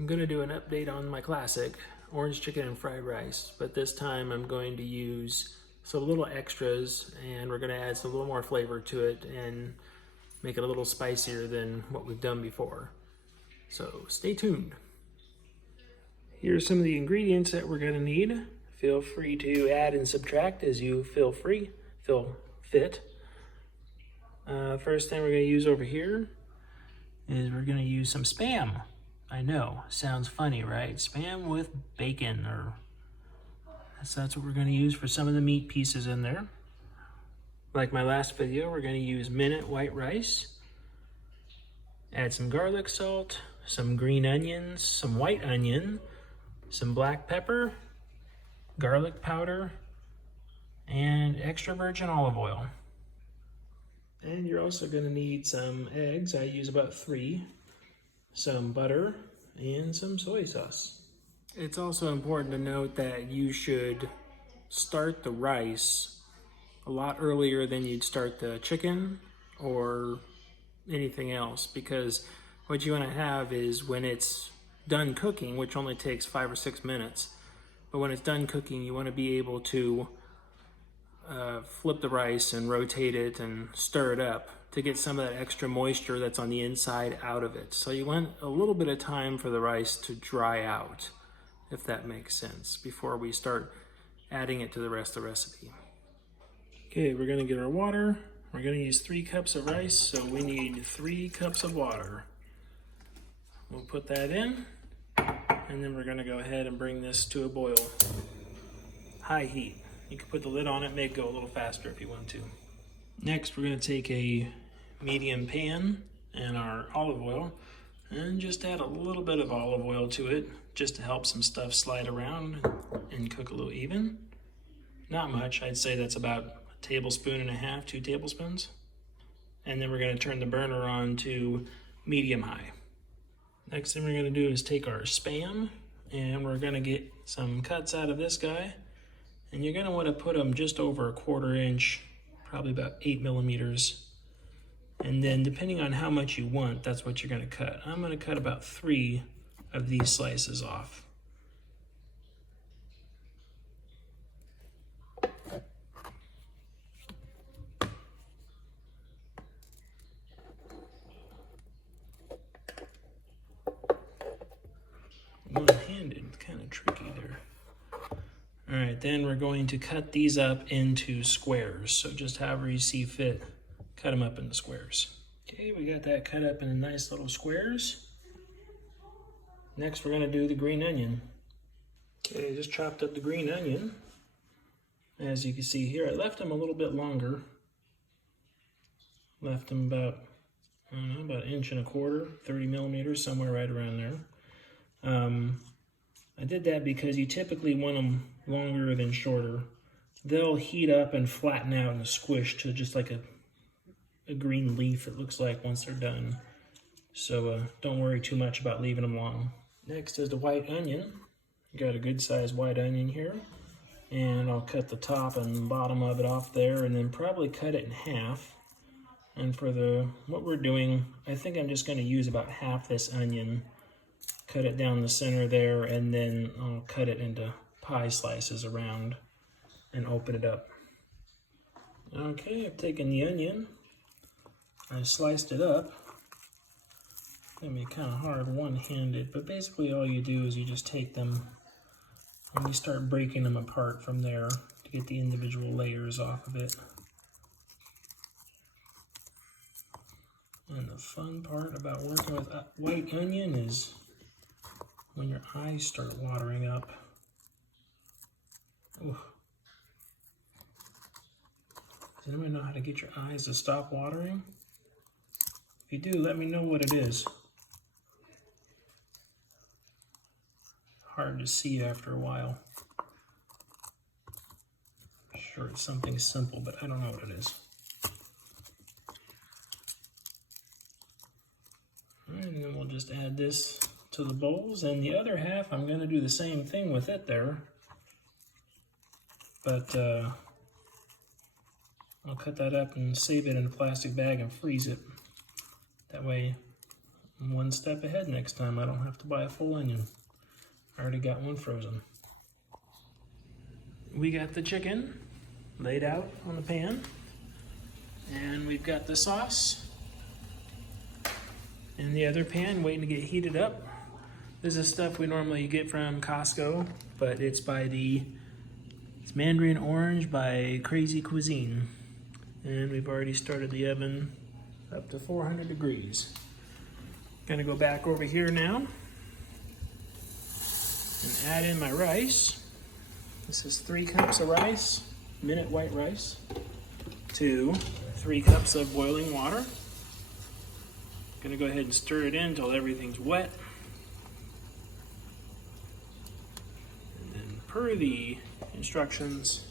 I'm going to do an update on my classic orange chicken and fried rice, but this time I'm going to use some little extras and we're going to add some little more flavor to it and make it a little spicier than what we've done before. So stay tuned. Here's some of the ingredients that we're going to need. Feel free to add and subtract as you feel fit. First thing we're going to use over here is we're going to use some Spam. I know, sounds funny, right? Spam with bacon, or that's what we're going to use for some of the meat pieces in there. Like my last video, we're going to use minute white rice. Add some garlic salt, some green onions, some white onion, some black pepper, garlic powder, and extra virgin olive oil. And you're also going to need some eggs. I use about 3. Some butter, and some soy sauce. It's also important to note that you should start the rice a lot earlier than you'd start the chicken or anything else, because what you want to have is when it's done cooking, which only takes 5 or 6 minutes, but when it's done cooking, you want to be able to flip the rice and rotate it and stir it up to get some of that extra moisture that's on the inside out of it. So you want a little bit of time for the rice to dry out, if that makes sense, before we start adding it to the rest of the recipe. Okay, we're gonna get our water. We're gonna use 3 cups of rice, so we need 3 cups of water. We'll put that in, and then we're gonna go ahead and bring this to a boil. High heat. You can put the lid on it, make it go a little faster if you want to. Next, we're going to take a medium pan and our olive oil and just add a little bit of olive oil to it just to help some stuff slide around and cook a little even. Not much. I'd say that's about 1.5 tablespoons, 2 tablespoons. And then we're going to turn the burner on to medium-high. Next thing we're going to do is take our Spam and we're going to get some cuts out of this guy. And you're going to want to put them just over 1/4 inch, probably about 8 millimeters. And then depending on how much you want, that's what you're going to cut. I'm going to cut about 3 of these slices off. One-handed, kind of tricky there. All right, then we're going to cut these up into squares. So just however you see fit, cut them up into squares. Okay, we got that cut up in nice little squares. Next, we're gonna do the green onion. Okay, just chopped up the green onion. As you can see here, I left them a little bit longer. Left them about, I don't know, about 1.25 inches, 30 millimeters, somewhere right around there. I did that because you typically want them longer than shorter. They'll heat up and flatten out and squish to just like a green leaf, it looks like, once they're done. So don't worry too much about leaving them long. Next is the white onion. Got a good sized white onion here. And I'll cut the top and bottom of it off there and then probably cut it in half. And for what we're doing, I think I'm just going to use about half this onion. Cut it down the center there, and then I'll cut it into pie slices around and open it up. Okay, I've taken the onion, I sliced it up. It's gonna be kind of hard one-handed, but basically all you do is you just take them and you start breaking them apart from there to get the individual layers off of it. And the fun part about working with white onion is when your eyes start watering up. Ooh. Does anyone know how to get your eyes to stop watering? If you do, let me know what it is. Hard to see after a while. I'm sure it's something simple, but I don't know what it is. And then we'll just add this to the bowls, and the other half I'm going to do the same thing with it there, but I'll cut that up and save it in a plastic bag and freeze it. That way I'm one step ahead next time. I don't have to buy a full onion. I already got one frozen. We got the chicken laid out on the pan. And we've got the sauce in the other pan waiting to get heated up. This is stuff we normally get from Costco, but it's Mandarin Orange by Crazy Cuisine. And we've already started the oven up to 400 degrees. Gonna go back over here now and add in my rice. This is 3 cups of rice, minute white rice, to 3 cups of boiling water. Gonna go ahead and stir it in until everything's wet. And then per the instructions,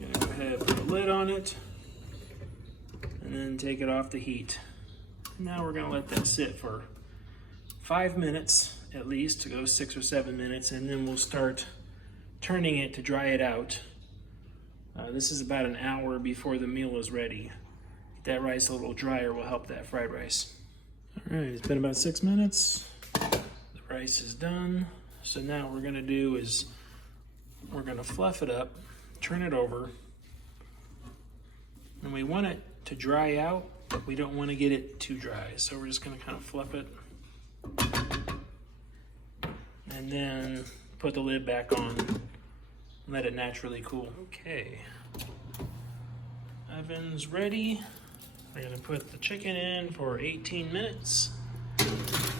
I'm gonna go ahead and put a lid on it and then take it off the heat. Now we're gonna let that sit for 5 minutes at least, to go 6 or 7 minutes, and then we'll start turning it to dry it out. This is about an hour before the meal is ready. Get that rice a little drier will help that fried rice. All right, it's been about 6 minutes. The rice is done. So now what we're gonna do is we're gonna fluff it up, turn it over, and we want it to dry out, but we don't want to get it too dry. So we're just gonna kind of fluff it and then put the lid back on, let it naturally cool. Okay, oven's ready. We're gonna put the chicken in for 18 minutes.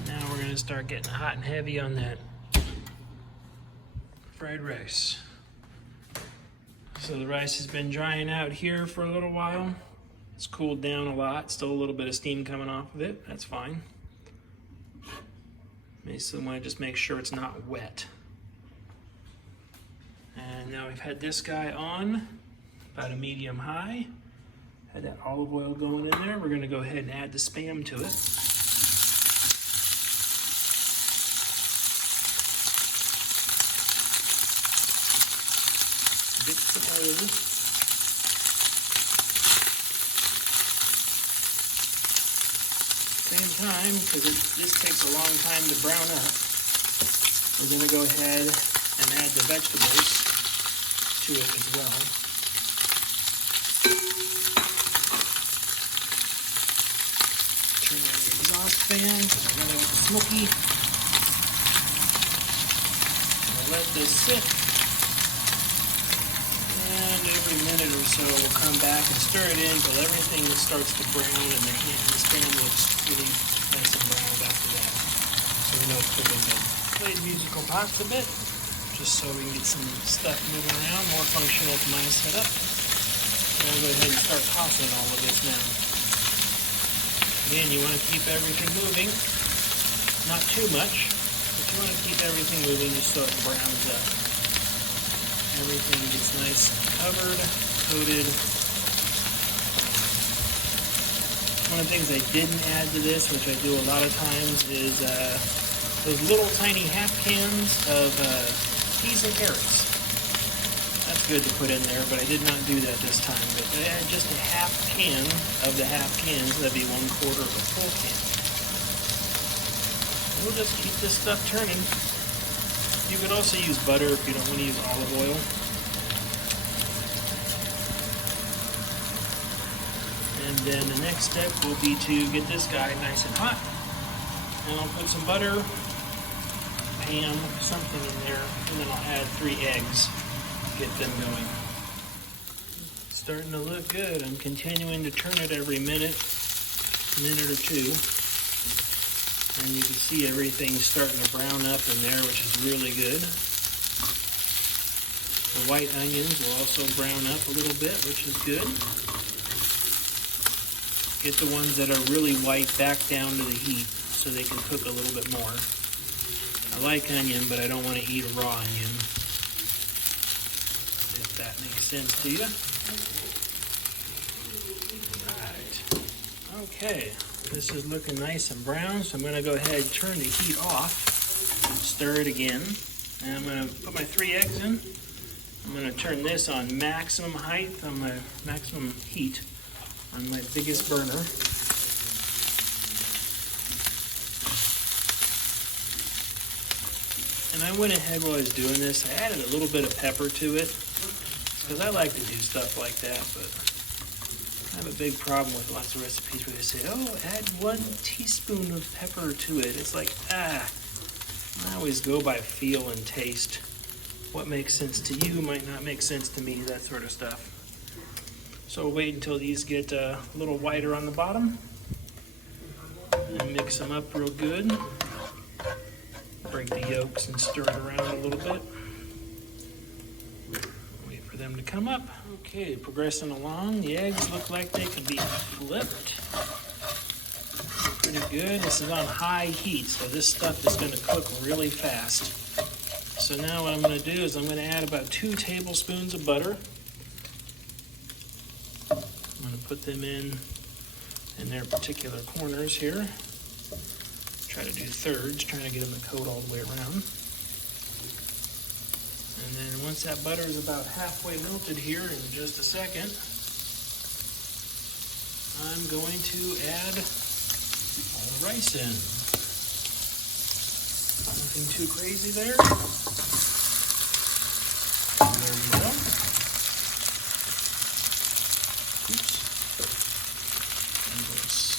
Now we're gonna start getting hot and heavy on that fried rice. So the rice has been drying out here for a little while. It's cooled down a lot, still a little bit of steam coming off of it, that's fine. Basically want to just make sure it's not wet. And now we've had this guy on, about a medium high. Had that olive oil going in there. We're gonna go ahead and add the Spam to it. Get some oil. Same time, because this takes a long time to brown up, we're going to go ahead and add the vegetables to it as well. Turn on the exhaust fan, we're going to get smoky. We'll let this sit, and every minute or so we'll come back and stir it in until everything starts to brown and the Spam looks really nice and brown after that. So we know it's cooking good. Play the musical box a bit, just so we can get some stuff moving around, more functional to my setup. And I'll go ahead and start tossing all of this now. Again, you want to keep everything moving, not too much, but you want to keep everything moving just so it browns up. Everything gets nice and covered, coated. One of the things I didn't add to this, which I do a lot of times, is those little tiny half cans of peas and carrots. That's good to put in there, but I did not do that this time. But I add just a half can of the half cans, that'd be 1/4 of a full can. We'll just keep this stuff turning. You could also use butter if you don't want to use olive oil. And then the next step will be to get this guy nice and hot. And I'll put some butter, ham, something in there, and then I'll add 3 eggs, get them going. It's starting to look good. I'm continuing to turn it every minute or two. And you can see everything starting to brown up in there, which is really good. The white onions will also brown up a little bit, which is good. Get the ones that are really white back down to the heat so they can cook a little bit more. I like onion, but I don't want to eat a raw onion, if that makes sense to you. Right. Okay, this is looking nice and brown, so I'm going to go ahead and turn the heat off, stir it again, and I'm going to put my 3 eggs in. I'm going to turn this on maximum height, on my maximum heat, on my biggest burner. And I went ahead while I was doing this, I added a little bit of pepper to it, because I like to do stuff like that, but I have a big problem with lots of recipes where they say, oh, add 1 teaspoon of pepper to it. It's like, I always go by feel and taste. What makes sense to you might not make sense to me, that sort of stuff. So we'll wait until these get a little whiter on the bottom and mix them up real good. Break the yolks and stir it around a little bit. Wait for them to come up. Okay, progressing along. The eggs look like they could be flipped. Pretty good. This is on high heat, so this stuff is going to cook really fast. So now what I'm going to do is I'm going to add about 2 tablespoons of butter. I'm going to put them in their particular corners here. Try to do thirds, trying to get them to coat all the way around. And then once that butter is about halfway melted here in just a second, I'm going to add all the rice in. Nothing too crazy there. There we go. Oops. And let's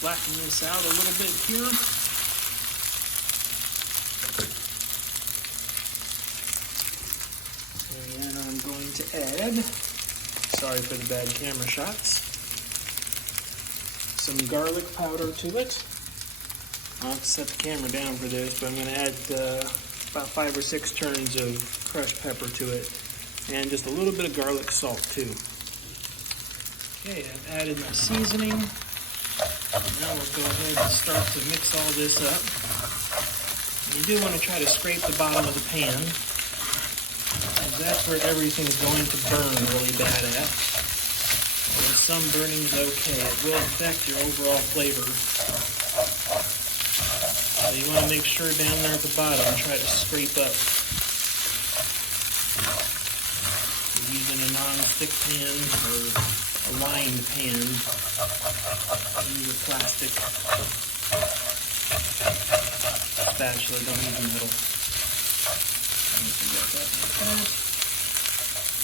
flatten this out a little bit here. And I'm going to add, sorry for the bad camera shots, some garlic powder to it. I'll have to set the camera down for this, but I'm going to add about 5 or 6 turns of crushed pepper to it, and just a little bit of garlic salt too. Okay, I've added my seasoning. Now we'll go ahead and start to mix all this up. And you do want to try to scrape the bottom of the pan, because that's where everything's going to burn really bad at. Although some burning is okay, it will affect your overall flavor. So you want to make sure down there at the bottom, try to scrape up. You're using a non-stick pan or a lined pan. Use a plastic spatula, don't use a metal. Get that in the top.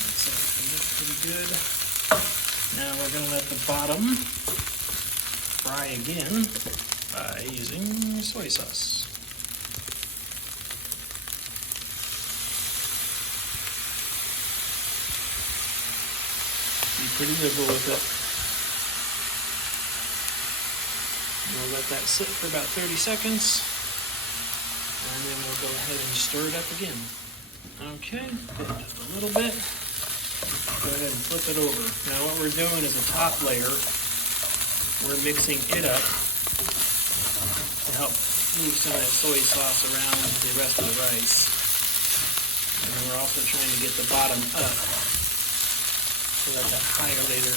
Looks like it's going to look pretty good. Now we're going to let the bottom fry again by using soy sauce. Be pretty liberal with it. We'll let that sit for about 30 seconds, and then we'll go ahead and stir it up again. Okay, just a little bit. Go ahead and flip it over. Now what we're doing is a top layer. We're mixing it up to help move some of that soy sauce around the rest of the rice. And then we're also trying to get the bottom up so that that higher layer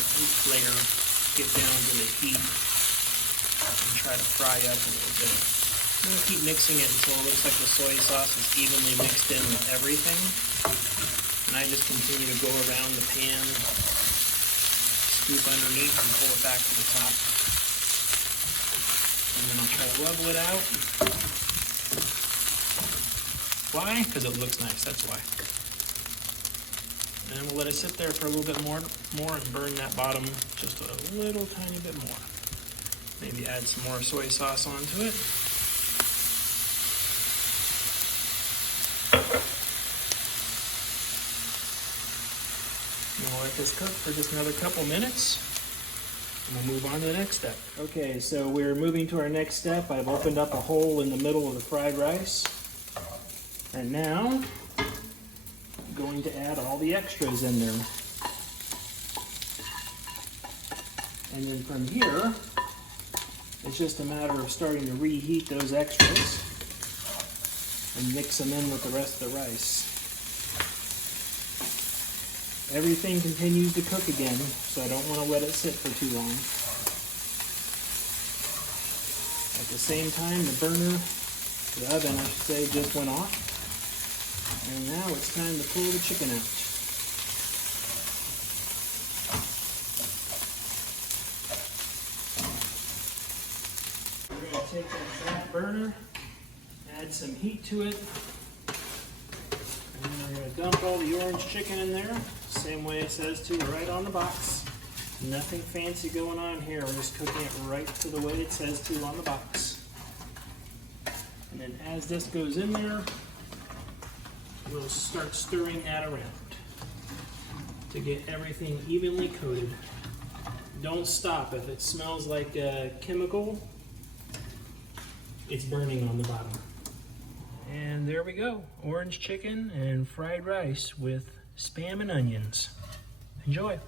get down to the heat and try to fry up a little bit. I'm going to keep mixing it until it looks like the soy sauce is evenly mixed in with everything. And I just continue to go around the pan, scoop underneath and pull it back to the top. And then I'll try to level it out. Why? Because it looks nice, that's why. And we'll let it sit there for a little bit more and burn that bottom just a little tiny bit more. Maybe add some more soy sauce onto it. And we'll let this cook for just another couple minutes. And we'll move on to the next step. Okay, so we're moving to our next step. I've opened up a hole in the middle of the fried rice. And now, I'm going to add all the extras in there. And then from here, it's just a matter of starting to reheat those extras and mix them in with the rest of the rice. Everything continues to cook again, so I don't want to let it sit for too long. At the same time, the burner, the oven I should say, just went off. And now it's time to pull the chicken out. We're going to take that back burner, add some heat to it, dump all the orange chicken in there, same way it says to right on the box. Nothing fancy going on here. We're just cooking it right to the way it says to on the box. And then as this goes in there, we'll start stirring that around to get everything evenly coated. Don't stop. If it smells like a chemical, it's burning on the bottom. And there we go. Orange chicken and fried rice with Spam and onions. Enjoy.